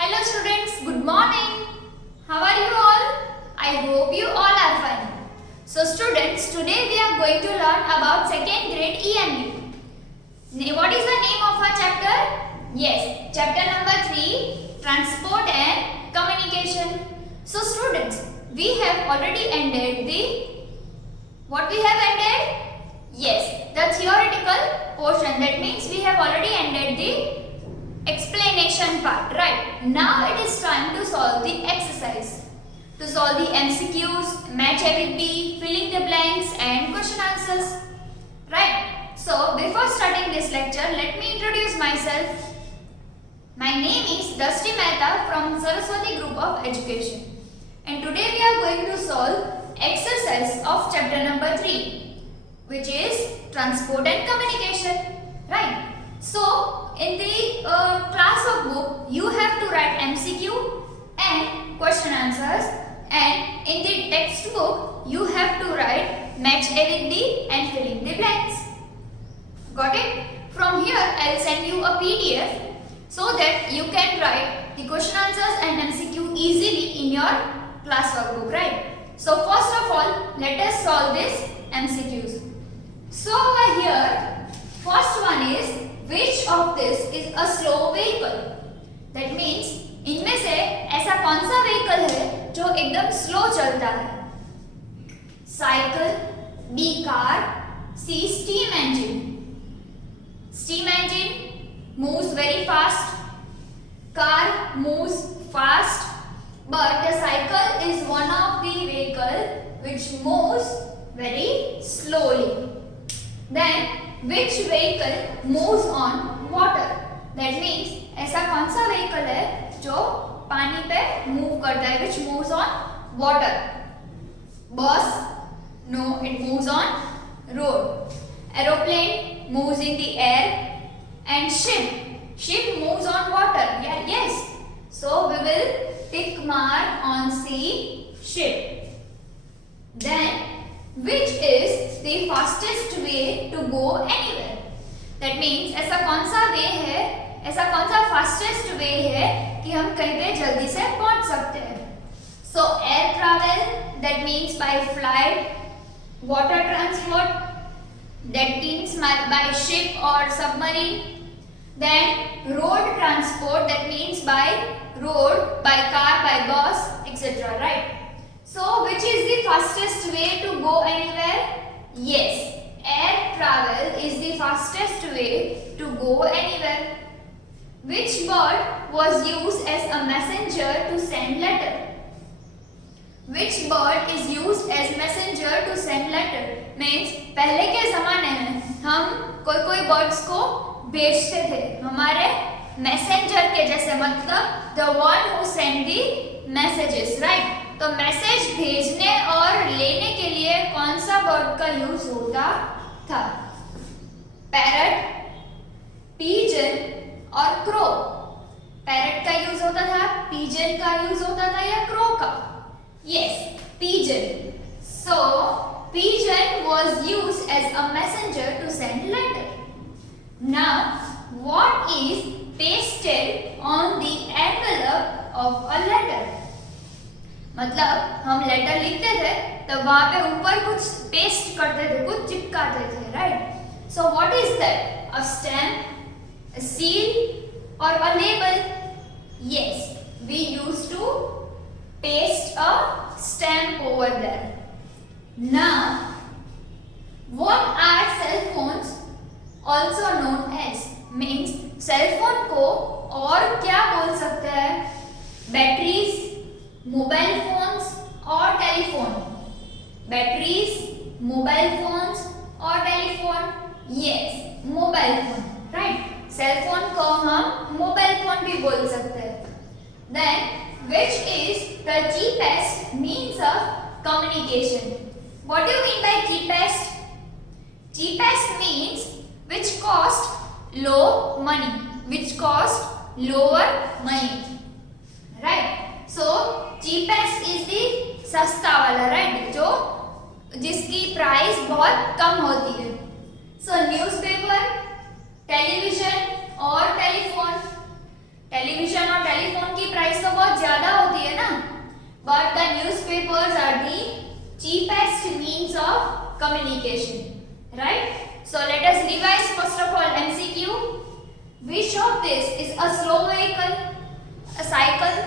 Hello students, good morning. How are you all? I hope you all are fine. So students, today we are going to learn about second grade EMB. What is the name of our chapter? Yes, chapter number 3, Transport and Communication. So students, we have already ended what we have ended? Yes, the theoretical portion. That means we have already ended the explanation part, right? Now it is time to solve the exercise. To solve the MCQs, match A with B, filling the blanks and question answers. Right? So before starting this lecture, let me introduce myself. My name is Dusty Mehta from Saraswati Group of Education. And today we are going to solve exercise of chapter number 3, which is Transport and Communication. Right? So in the class of book, you have to write MCQ and question answers, and in the textbook, you have to write match A with B and filling the blanks. Got it? From here, I will send you a PDF so that you can write the question answers and MCQ easily in your class workbook, right? So first of all, let us solve this MCQs. So over here, first one is, which of this is a slow vehicle? That means इनमें से ऐसा कौन सा vehicle है जो एकदम slow चलता है? Cycle, B car, C steam engine. Steam engine moves very fast. Car moves fast, but the cycle is one of the vehicle which moves very slowly. Then which vehicle moves on water? That means ऐसा कौन सा vehicle है जो पानी पे move करता है? Which moves on water? Bus? No, it moves on road. Aeroplane moves in the air, and ship moves on water. Yeah, yes. So we will tick mark on C, ship. Then which is the fastest way to go anywhere? That means ऐसा कौन सा वे है, ऐसा कौन सा fastest way है कि हम कहीं पे जल्दी से पहुंच सकते हैं? So air travel, that means by flight. Water transport, that means by ship or submarine. Then road transport, that means by road, by car, by bus, etc. Right? So which is the fastest way to go anywhere? Yes, air travel is the fastest way to go anywhere. Which bird was used as a messenger to send letter? Which bird is used as messenger to send letter? Means पहले के ज़माने में हम कोई birds को भेजते थे हमारे मैसेंजर के जैसे, मतलब the one who send the messages, right? तो मैसेज भेजने और लेने के लिए कौन सा बर्ड का यूज होता था? पैरट, पीजन और क्रो. पैरट का यूज होता था, पीजन का यूज होता था या क्रो का? Yes, pigeon. So pigeon was used as a messenger to send letter. Now what is pasted on the envelope of a letter? मतलब हम लेटर लिखते थे तो वहां पे ऊपर कुछ पेस्ट करते थे, कुछ चिपकाते थे, right? So what is that? A stamp, a seal और a label? Yes, we used to paste a stamp over there. Now what are cell phones also known as? Means cell phone को और क्या बोल सकते हैं? Batteries, mobile phones और telephone. Batteries, mobile phones और telephone. Yes, mobile phone, right? Cell phone को हम मोबाइल फोन भी बोल सकते हैं. Then which is the cheapest means of communication? What do you mean by cheapest? Cheapest means which cost low money, which cost lower money, right? So cheapest is the सस्ता वाला, right? जो जिसकी price बहुत कम होती है. So newspaper, television और telephone. Television और telephone की प्राइस तो बहुत ज्यादा होती है ना, but the newspapers are the cheapest means of communication, right? So let us revise first of all MCQ. Which of this is a slow vehicle? A cycle.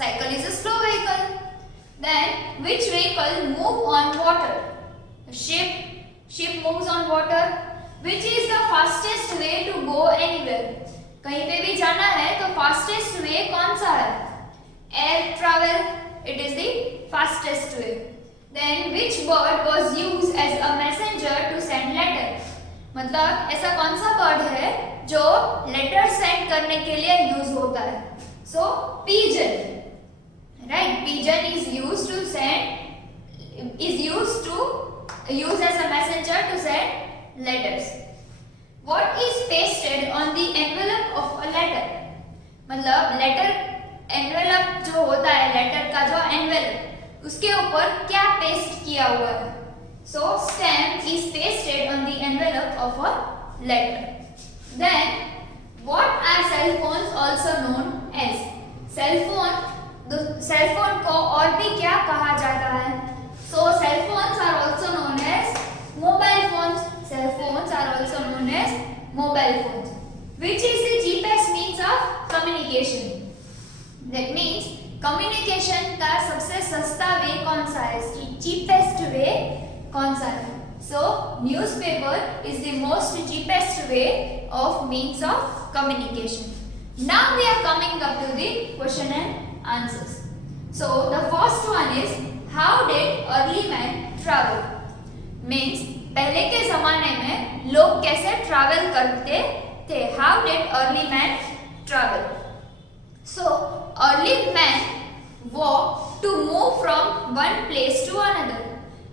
Cycle is a slow vehicle. Then which vehicle move on water? A ship. Ship moves on water. Which is the fastest way to go anywhere? कहीं पे भी जाना है तो fastest way कौन सा है? Air travel. It is the fastest way. Then which bird was used as a messenger to send letter? मतलब ऐसा कौन सा बर्ड है जो लेटर सेंड करने के लिए यूज होता है? So pigeon, right? Pigeon is used as a messenger to send letters. What is pasted on the envelope of a letter? मतलब लेटर एनवेलप जो होता है, लेटर का जो एनवेलप, उसके ऊपर क्या पेस्ट किया हुआ है? So stamp is pasted on the envelope of a letter. Then what are cell phones also known as? Cell phone को और भी क्या कहा जाता है? So cell phones are also known as mobile phones. Cell phones are also known as mobile phones. Which is the cheapest means of communication? That means communication का सबसे सस्ता वे कौन सा है? चीपेस्ट वे कौन सा है? So newspaper is the most cheapest way of means of communication. Now we are coming up to the question and answers. So the first one is how did early man travel? Means पहले के जमाने में लोग कैसे travel करते थे? How did early man travel? So early men walked to move from one place to another.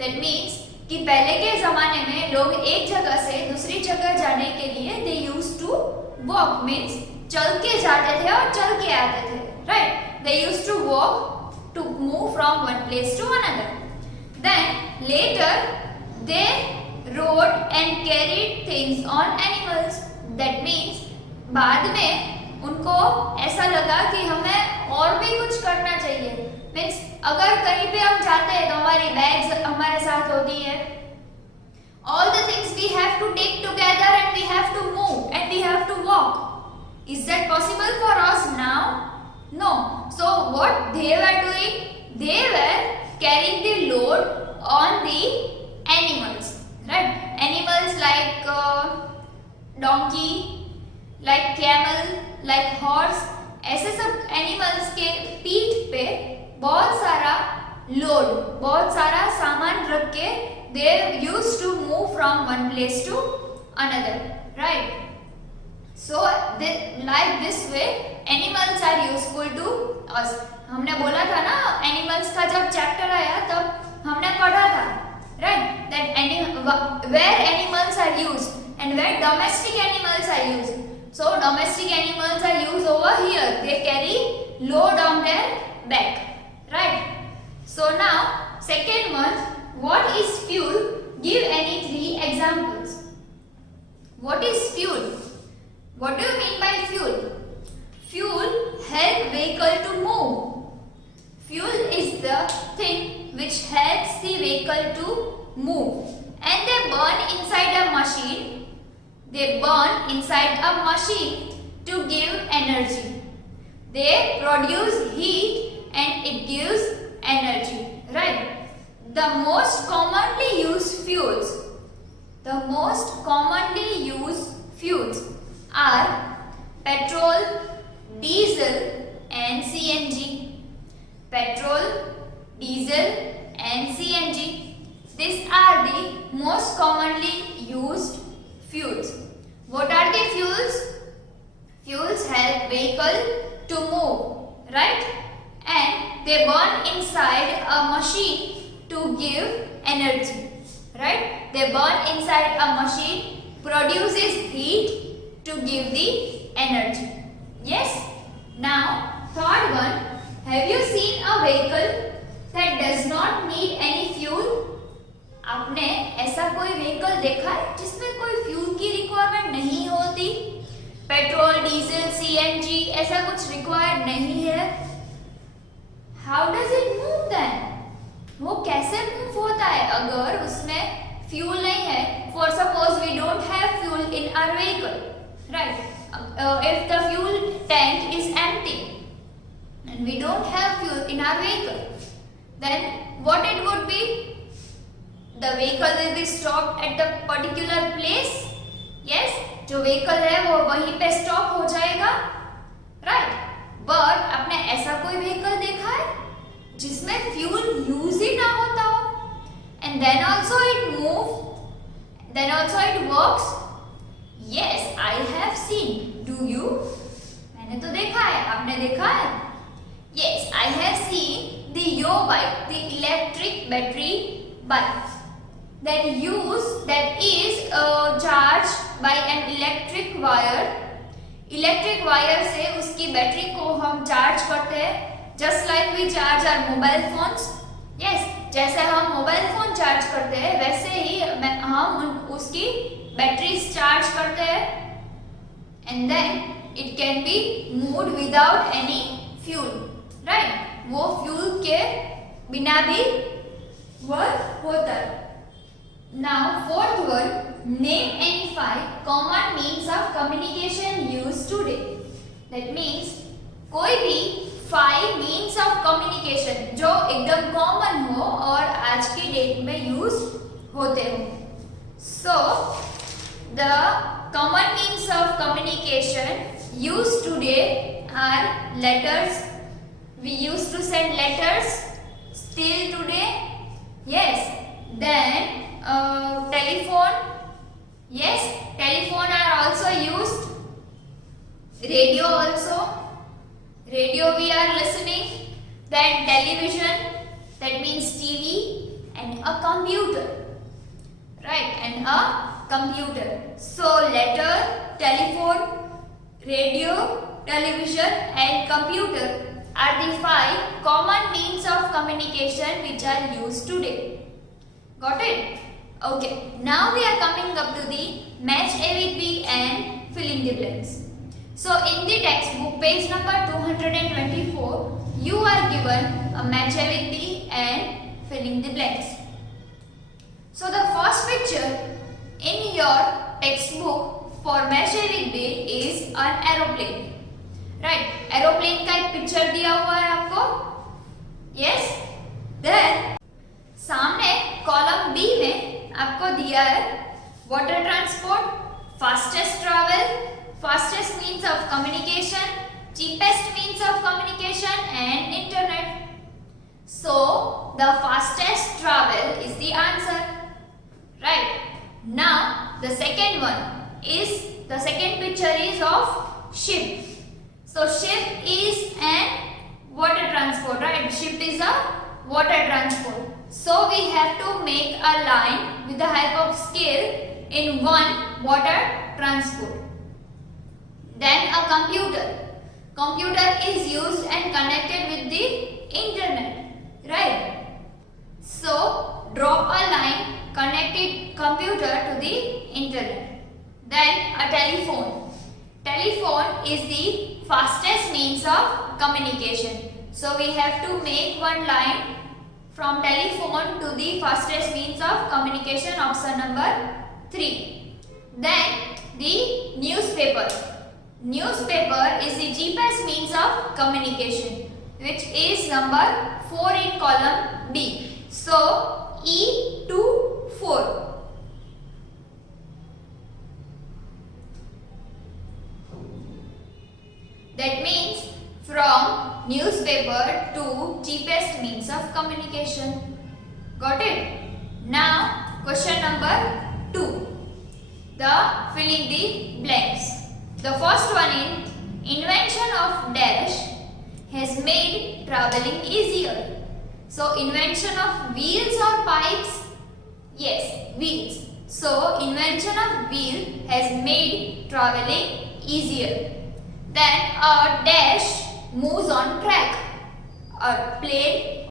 That means कि पहले के जमाने में लोग एक जगह से दूसरी जगह जाने के लिए they used to walk, means चल के जाते थे और चल के आते थे, right? They used to walk to move from one place to another. Then later they rode and carried things on animals. That means बाद में उनको ऐसा लगा कि हमें और भी कुछ करना चाहिए. मीन्स अगर कहीं पे हम जाते हैं तो हमारी बैग्स हमारे साथ होती है. All the things we have to take together and we have to move and we have to walk. Is that possible for us now? No. So what they were doing? They were carrying the load on the animals, right? Animals like donkey, like camel, like horse, ऐसे सब animals के पीठ पे बहुत सारा load, बहुत सारा सामान रख के they used to move from one place to another, right? So like this way animals are useful to us. हमने बोला था ना, एनिमल्स का जब चैप्टर आया तब हमने पढ़ा था, right? That were animals are used and were domestic animals are used. So domestic animals are used over here. They carry load on their back, right? So now second one, what is fuel? Give any 3 examples. What is fuel? What do you mean by fuel? Fuel help vehicle to move. Fuel is the thing which helps the vehicle to move, and they burn inside a machine. They burn inside a machine to give energy. They produce heat and it gives energy, right? The most commonly used fuels are petrol, diesel and CNG. Petrol, diesel and CNG. These are the most commonly used fuels. What are the fuels? Fuels help vehicle to move, right? And they burn inside a machine to give energy, right? They burn inside a machine, produces heat to give the energy. Yes? Now, third one, have you seen a vehicle that does not need any fuel? आपने ऐसा कोई vehicle देखा है जिसमें कोई fuel की requirement नहीं होती? पेट्रोल, डीजल, CNG ऐसा कुछ रिक्वायर्ड नहीं है. How does it move then? वो कैसे मूव होता है अगर उसमें फ्यूल नहीं है? For suppose we don't have fuel in our vehicle, right? If the fuel tank is empty and we don't have fuel in our vehicle, then what it would be? The vehicle will be stopped at the particular place. Yes, जो vehicle है वो वहीं पे stop हो जाएगा, right? But आपने ऐसा कोई vehicle देखा है जिसमें fuel use ही ना होता हो? And then also it move, then also it works. Yes, I have seen. Do you? मैंने तो देखा है. आपने देखा है? Yes, I have seen the Yo bike, the electric battery bike that is charged by an electric wire. Electric wire से उसकी battery को हम चार्ज करते हैं. Just like we charge our mobile phones. Yes, जैसे हम मोबाइल फोन चार्ज करते हैं वैसे ही हम उसकी बैटरीज चार्ज करते हैं. And then it can be moved without any fuel, right? वो फ्यूल के बिना भी वर्क होता है. Now fourth one, name any 5 common means of communication used today. That means कोई भी 5 means of communication जो एकदम कॉमन हो और आज की डेट में यूज होते हो. So the common means of communication used today are letters. We used to send letters still today. Yes. Then telephone. Yes, telephone are also used. Radio also. Radio we are listening. Then television, that means TV, and a computer. Right, and a computer. So letter, telephone, radio, television and computer are the 5 common means of communication which are used today. Got it? Okay, now we are coming up to the match A with B and filling the blanks. So in the textbook page number 224 you are given a match A with B and filling the blanks. So the first picture in your textbook for match A with B is an aeroplane. Right? Aeroplane का एक picture दिया हुआ है आपको. Yes. Then सामने column B में आपको दिया है water transport, fastest travel, fastest means of communication, cheapest means of communication and internet. So the fastest travel is the answer. Right? Now the second one is, the second picture is of ship. So ship is an water transport, right? Ship is a water transport. So we have to make a line with the help of scale in one water transport. Then a computer. Computer is used and connected with the internet, right? So drop a line, connected computer to the internet. Then a telephone. Telephone is the fastest means of communication. So we have to make one line from telephone to the fastest means of communication, option number 3. Then the newspaper. Newspaper is the cheapest means of communication, which is number 4 in column B. So E to 4. That means from newspaper to cheapest means of communication. Got it? Now question number 2. The filling the blanks. The first one is invention of dash has made traveling easier. So invention of wheels or pipes? Yes, wheels. So invention of wheel has made traveling easier. Then a dash moves on track. A plane.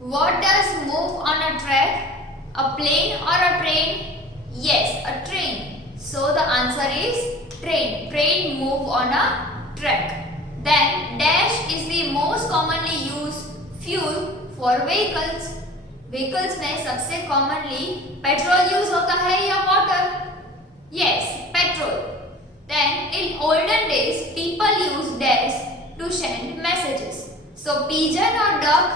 What does move on a track? A plane or a train? Yes, a train. So the answer is Train move on a track. Then dash is the most commonly used fuel for vehicles. Vehicles में सबसे commonly petrol use होता है या water? Yes, petrol. Then in olden days people used dash to send messages. So pigeon और duck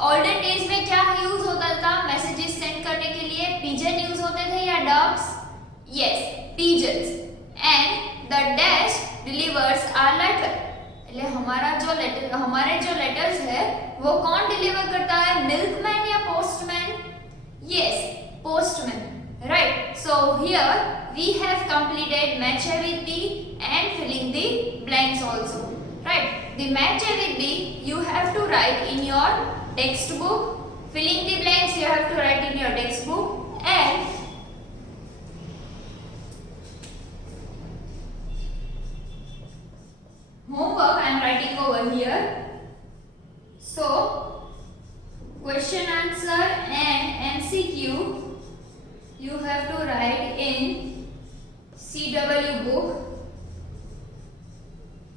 olden days में क्या use होता था messages send करने के लिए? pigeon यूज होते थे या ducks? Yes, pigeons. And the dash delivers our letter. એટલે हमारे जो लेटर्स है वो कौन डिलीवर करता है? मिल्कमैन या postman? Yes, postman, right. So here we have completed match है with B and filling the blanks also, right. The match है with B you have to write in your textbook. Filling the blanks you have to write in your textbook. And homework I am writing over here. So question answer and MCQ you have to write in CW book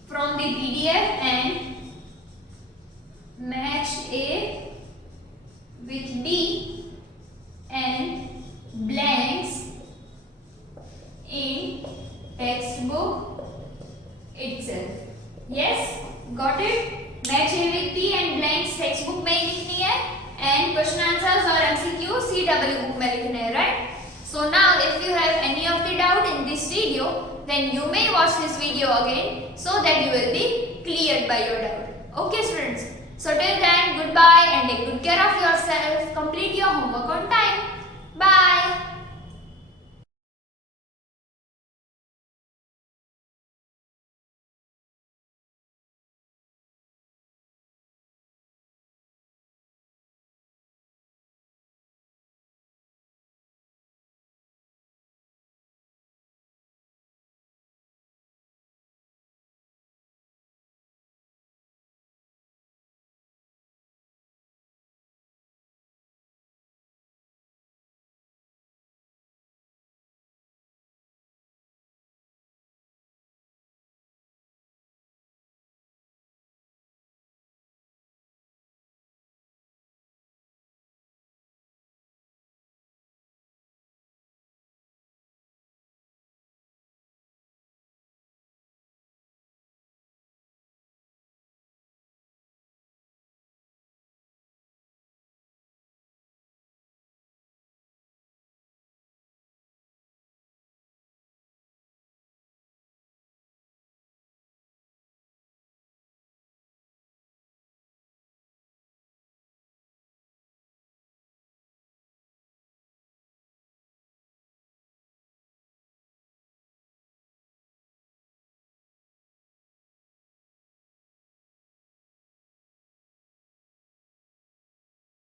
from the PDF and match A with B and blanks in textbook itself. Yes, got it? Match A with B and blanks textbook में ही लिखनी है and question answers और MCQ CW book में लिखने हैं, right? So now if you have any of the doubt in this video, then you may watch this video again so that you will be cleared by your doubt. Okay students, so till then goodbye and take good care of yourself. Complete your homework on time. Bye.